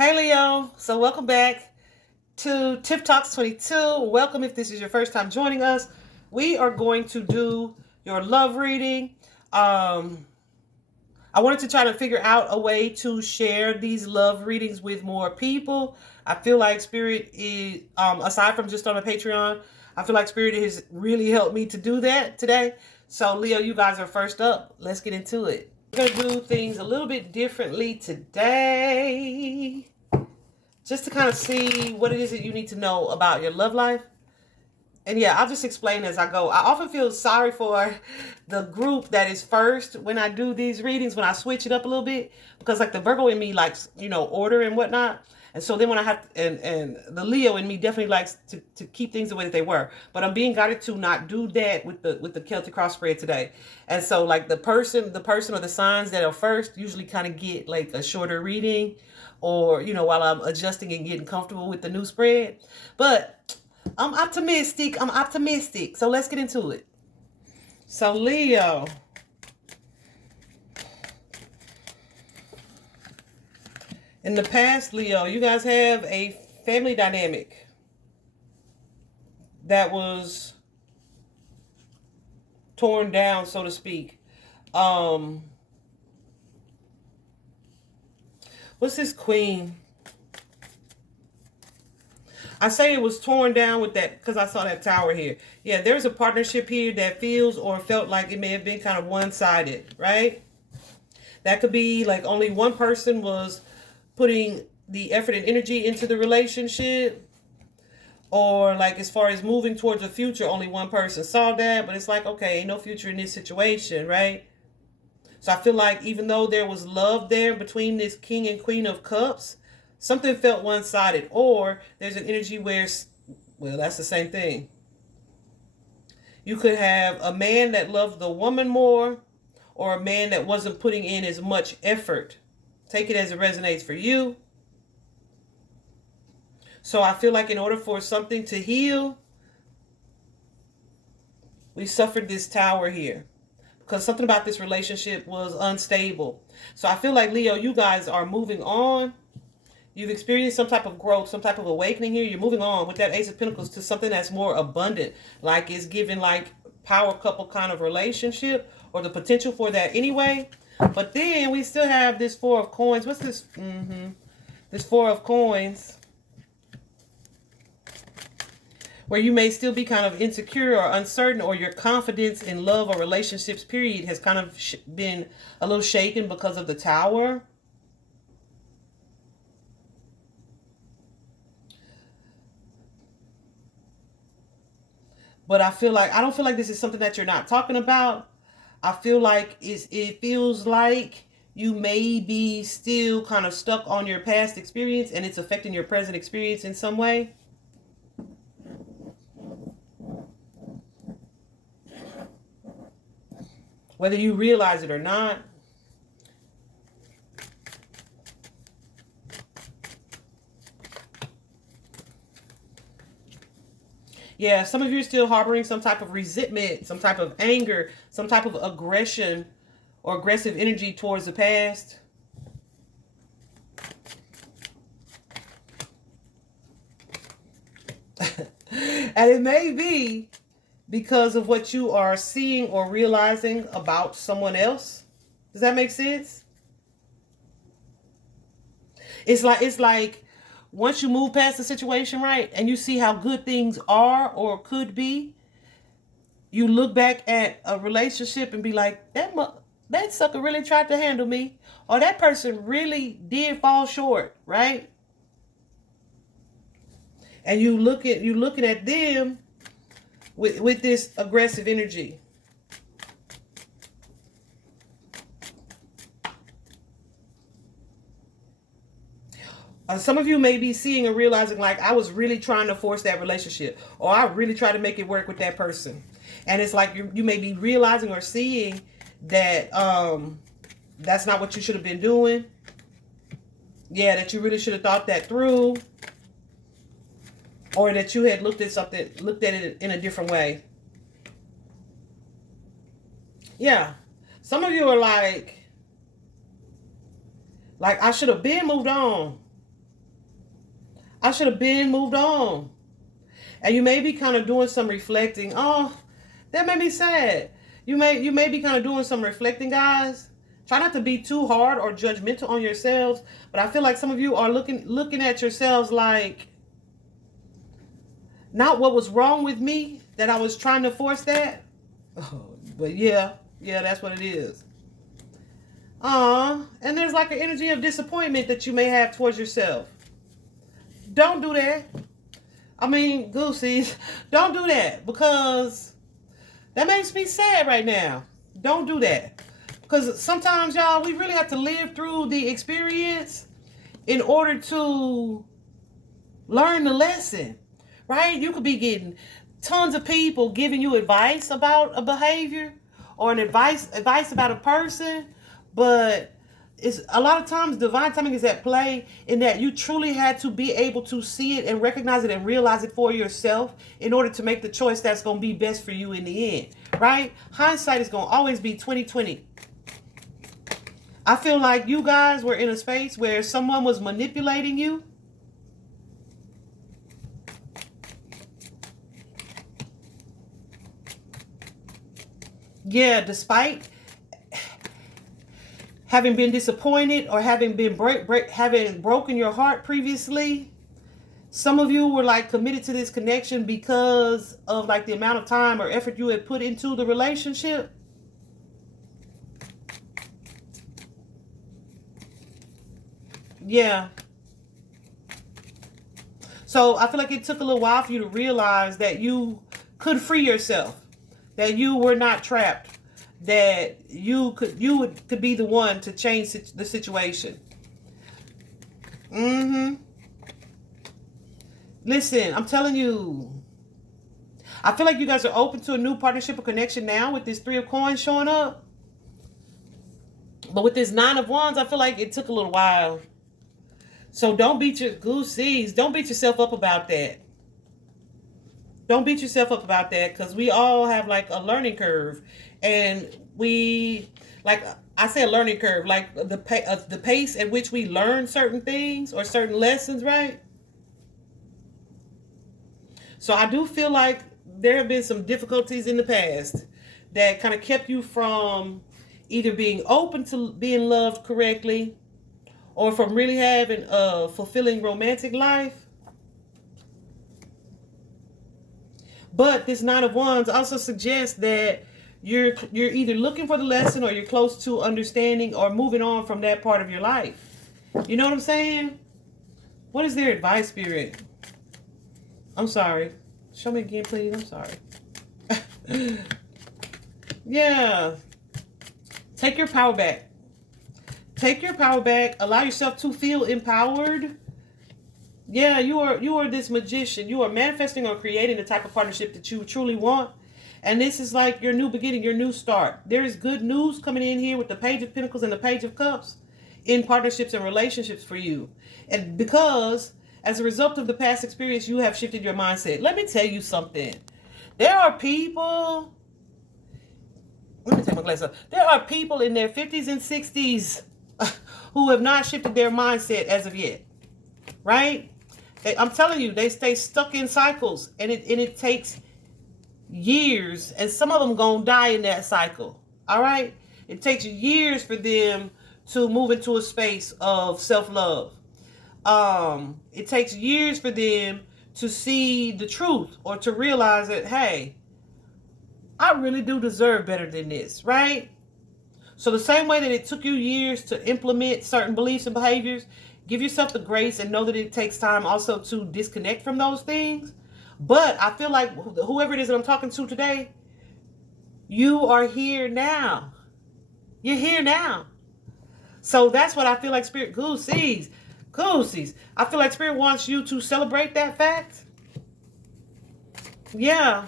Hey Leo, so welcome back to Tip Talks 22. Welcome if this is your first time joining us. We are going to do your love reading. I wanted to try to figure out a way to share these love readings with more people. I feel like Spirit is, aside from just on a Patreon, I feel like Spirit has really helped me to do that today. So Leo, you guys are first up. Let's get into it. We're going to do things a little bit differently today, just to kind of see what it is that you need to know about your love life. And yeah, I'll just explain as I go. I often feel sorry for the group that is first when I do these readings, when I switch it up a little bit, because like the Virgo in me likes, order and whatnot. And so then when I have to, and the Leo in me definitely likes to keep things the way that they were. But I'm being guided to not do that with the Celtic cross spread today. And so like the person or the signs that are first usually kind of get like a shorter reading, or while I'm adjusting and getting comfortable with the new spread. But I'm optimistic. So let's get into it. So Leo, in the past, Leo, you guys have a family dynamic that was torn down, so to speak. What's this queen? I say it was torn down with that because I saw that tower here. Yeah, there's a partnership here that feels or felt like it may have been kind of one-sided, right? That could be like only one person was putting the effort and energy into the relationship, or like as far as moving towards the future, only one person saw that, but it's like, okay, ain't no future in this situation, right? So I feel like even though there was love there between this King and Queen of Cups, something felt one-sided, or there's an energy where, well, that's the same thing. You could have a man that loved the woman more, or a man that wasn't putting in as much effort. Take it as it resonates for you. So I feel like in order for something to heal, we suffered this tower here, because something about this relationship was unstable. So I feel like, Leo, you guys are moving on. You've experienced some type of growth, some type of awakening here. You're moving on with that Ace of Pentacles to something that's more abundant, like it's given like power couple kind of relationship, or the potential for that anyway. But then we still have this Four of Coins. What's this? This Four of Coins, where you may still be kind of insecure or uncertain, or your confidence in love or relationships, period, has kind of been a little shaken because of the Tower. But I don't feel like this is something that you're not talking about. I feel like it feels like you may be still kind of stuck on your past experience, and it's affecting your present experience in some way. Whether you realize it or not. Yeah, some of you are still harboring some type of resentment, some type of anger, some type of aggression or aggressive energy towards the past. And it may be because of what you are seeing or realizing about someone else. Does that make sense? It's like once you move past the situation, right, and you see how good things are or could be, you look back at a relationship and be like, that sucker really tried to handle me, or that person really did fall short, right? And you looking at them with this aggressive energy. Some of you may be seeing and realizing, like, I was really trying to force that relationship, or I really tried to make it work with that person. And it's like you may be realizing or seeing that that's not what you should have been doing. Yeah, that you really should have thought that through, or that you had looked at it in a different way. Yeah, some of you are like I should have been moved on. I should have been moved on. And you may be kind of doing some reflecting. Oh, that made me sad. You may be kind of doing some reflecting, guys. Try not to be too hard or judgmental on yourselves, but I feel like some of you are looking at yourselves like, not what was wrong with me that I was trying to force that. Oh, but yeah, that's what it is. And there's like an energy of disappointment that you may have towards yourself. Don't do that. I mean, Goosies, don't do that, because that makes me sad right now. Don't do that. Because sometimes, y'all, we really have to live through the experience in order to learn the lesson, right? You could be getting tons of people giving you advice about a behavior or an advice about a person, but it's a lot of times divine timing is at play in that you truly had to be able to see it and recognize it and realize it for yourself in order to make the choice that's going to be best for you in the end, right? Hindsight is going to always be 20/20. I feel like you guys were in a space where someone was manipulating you. Yeah, despite having been disappointed or having been having broken your heart previously, some of you were like committed to this connection because of like the amount of time or effort you had put into the relationship. Yeah. So I feel like it took a little while for you to realize that you could free yourself, that you were not trapped, that you could be the one to change the situation. Listen, I'm telling you, I feel like you guys are open to a new partnership or connection now with this 3 of Coins showing up. But with this 9 of Wands, I feel like it took a little while. So don't beat your goosies. Don't beat yourself up about that. Don't beat yourself up about that, because we all have like a learning curve. And we, like I say, a learning curve, like the pace at which we learn certain things or certain lessons, right? So I do feel like there have been some difficulties in the past that kind of kept you from either being open to being loved correctly or from really having a fulfilling romantic life. But this 9 of Wands also suggests that you're either looking for the lesson or you're close to understanding or moving on from that part of your life. You know what I'm saying? What is their advice, Spirit? I'm sorry. Show me again, please. I'm sorry. Yeah. Take your power back. Take your power back. Allow yourself to feel empowered. Yeah, you are this magician. You are manifesting or creating the type of partnership that you truly want. And this is like your new beginning, your new start. There is good news coming in here with the Page of Pentacles and the Page of Cups in partnerships and relationships for you. And because as a result of the past experience, you have shifted your mindset. Let me tell you something. There are people, let me take my glass off. There are people in their 50s and 60s who have not shifted their mindset as of yet. Right? I'm telling you, they stay stuck in cycles, and it takes years, and some of them gonna die in that cycle. All right? It takes years for them to move into a space of self-love. It takes years for them to see the truth or to realize that, hey, I really do deserve better than this, right? So the same way that it took you years to implement certain beliefs and behaviors, give yourself the grace and know that it takes time also to disconnect from those things. But I feel like whoever it is that I'm talking to today, you are here now. You're here now. So that's what I feel like Spirit Goosies. I feel like Spirit wants you to celebrate that fact. Yeah.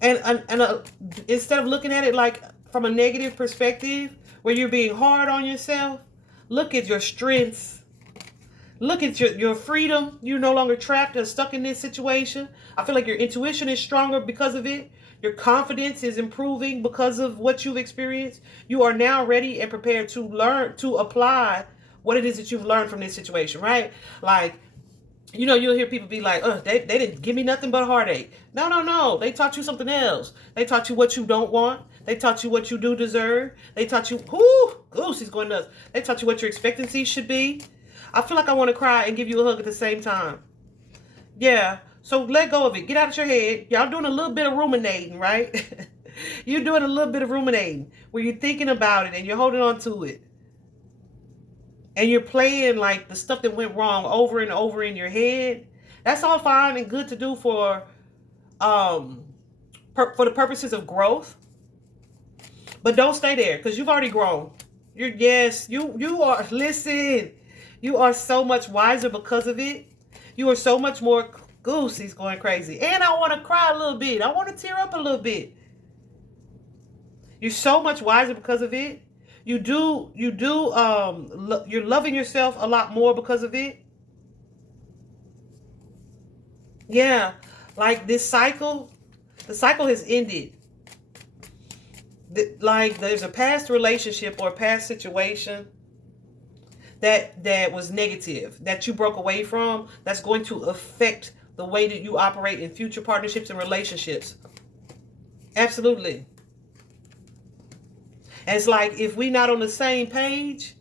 And instead of looking at it like from a negative perspective where you're being hard on yourself, look at your strengths. Look at your freedom. You're no longer trapped and stuck in this situation. I feel like your intuition is stronger because of it. Your confidence is improving because of what you've experienced. You are now ready and prepared to learn, to apply what it is that you've learned from this situation, right? Like, You know, you'll hear people be like, they didn't give me nothing but heartache. No, no, no. They taught you something else. They taught you what you don't want. They taught you what you do deserve. They taught you, goose, he's going nuts. They taught you what your expectancy should be. I feel like I want to cry and give you a hug at the same time. Yeah. So let go of it. Get out of your head. Y'all doing a little bit of ruminating, right? You're doing a little bit of ruminating where you're thinking about it and you're holding on to it. And you're playing like the stuff that went wrong over and over in your head. That's all fine and good to do for the purposes of growth. But don't stay there because you've already grown. You are, listen, you are so much wiser because of it. You are so much more, goose, he's going crazy. And I want to cry a little bit. I want to tear up a little bit. You're so much wiser because of it. You're loving yourself a lot more because of it. Yeah, like this cycle, the cycle has ended. Like there's a past relationship or a past situation that was negative, that you broke away from, that's going to affect the way that you operate in future partnerships and relationships. Absolutely. And it's like, if we not on the same page,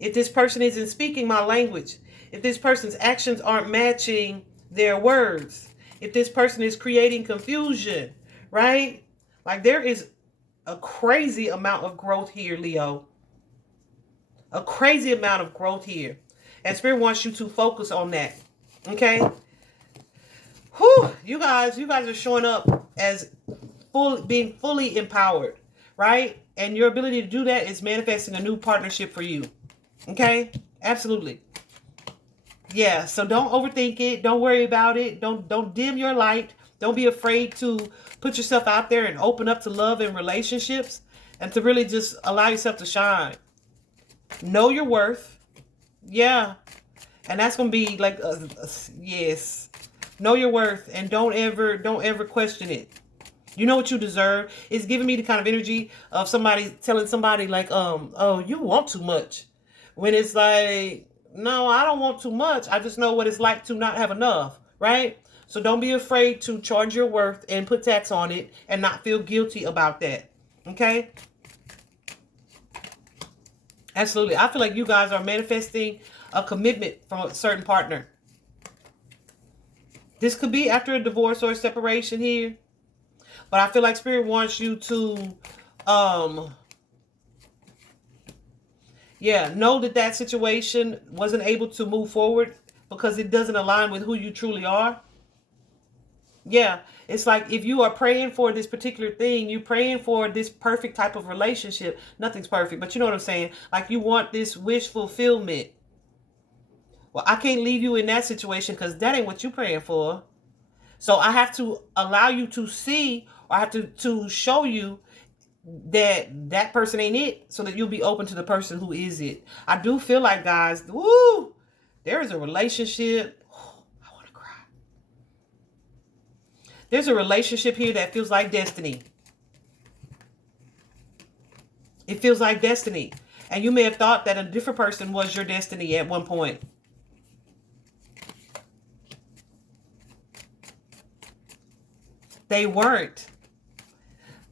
if this person isn't speaking my language, if this person's actions aren't matching their words, if this person is creating confusion, right? Like there is a crazy amount of growth here, Leo. A crazy amount of growth here. And Spirit wants you to focus on that. Okay? Whew, you guys are showing up as being fully empowered, right? And your ability to do that is manifesting a new partnership for you. Okay? Absolutely. Yeah, so don't overthink it. Don't worry about it. Don't dim your light. Don't be afraid to put yourself out there and open up to love and relationships and to really just allow yourself to shine. Know your worth. Yeah. And that's going to be like, yes. Know your worth and don't ever question it. You know what you deserve. It's giving me the kind of energy of somebody telling somebody like, oh, you want too much. When it's like, no, I don't want too much. I just know what it's like to not have enough, right? So don't be afraid to charge your worth and put tax on it and not feel guilty about that. Okay? Absolutely. I feel like you guys are manifesting a commitment from a certain partner. This could be after a divorce or a separation here. But I feel like Spirit wants you to, know that situation wasn't able to move forward because it doesn't align with who you truly are. Yeah, it's like if you are praying for this particular thing, you're praying for this perfect type of relationship. Nothing's perfect, but you know what I'm saying? Like you want this wish fulfillment. Well, I can't leave you in that situation because that ain't what you're praying for. So I have to allow you to see, or I have to show you that person ain't it, so that you'll be open to the person who is it. I do feel like, guys, there is a relationship. I want to cry. There's a relationship here that feels like destiny. It feels like destiny. And you may have thought that a different person was your destiny at one point. They weren't.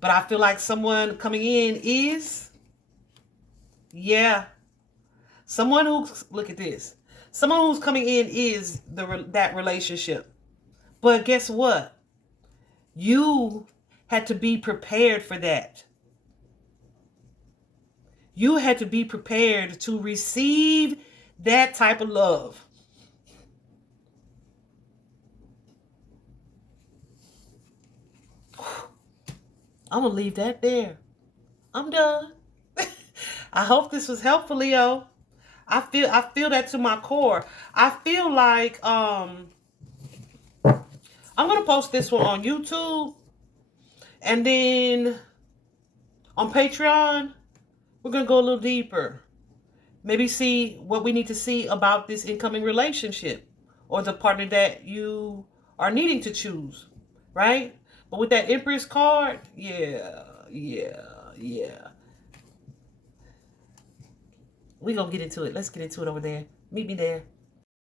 But I feel like someone coming in is. Yeah. Someone who's, look at this. Someone who's coming in is that relationship. But guess what? You had to be prepared for that. You had to be prepared to receive that type of love. I'm going to leave that there. I'm done. I hope this was helpful, Leo. I feel that to my core. I feel like I'm going to post this one on YouTube. And then on Patreon, we're going to go a little deeper. Maybe see what we need to see about this incoming relationship or the partner that you are needing to choose, right? But with that Empress card, yeah. We're going to get into it. Let's get into it over there. Meet me there.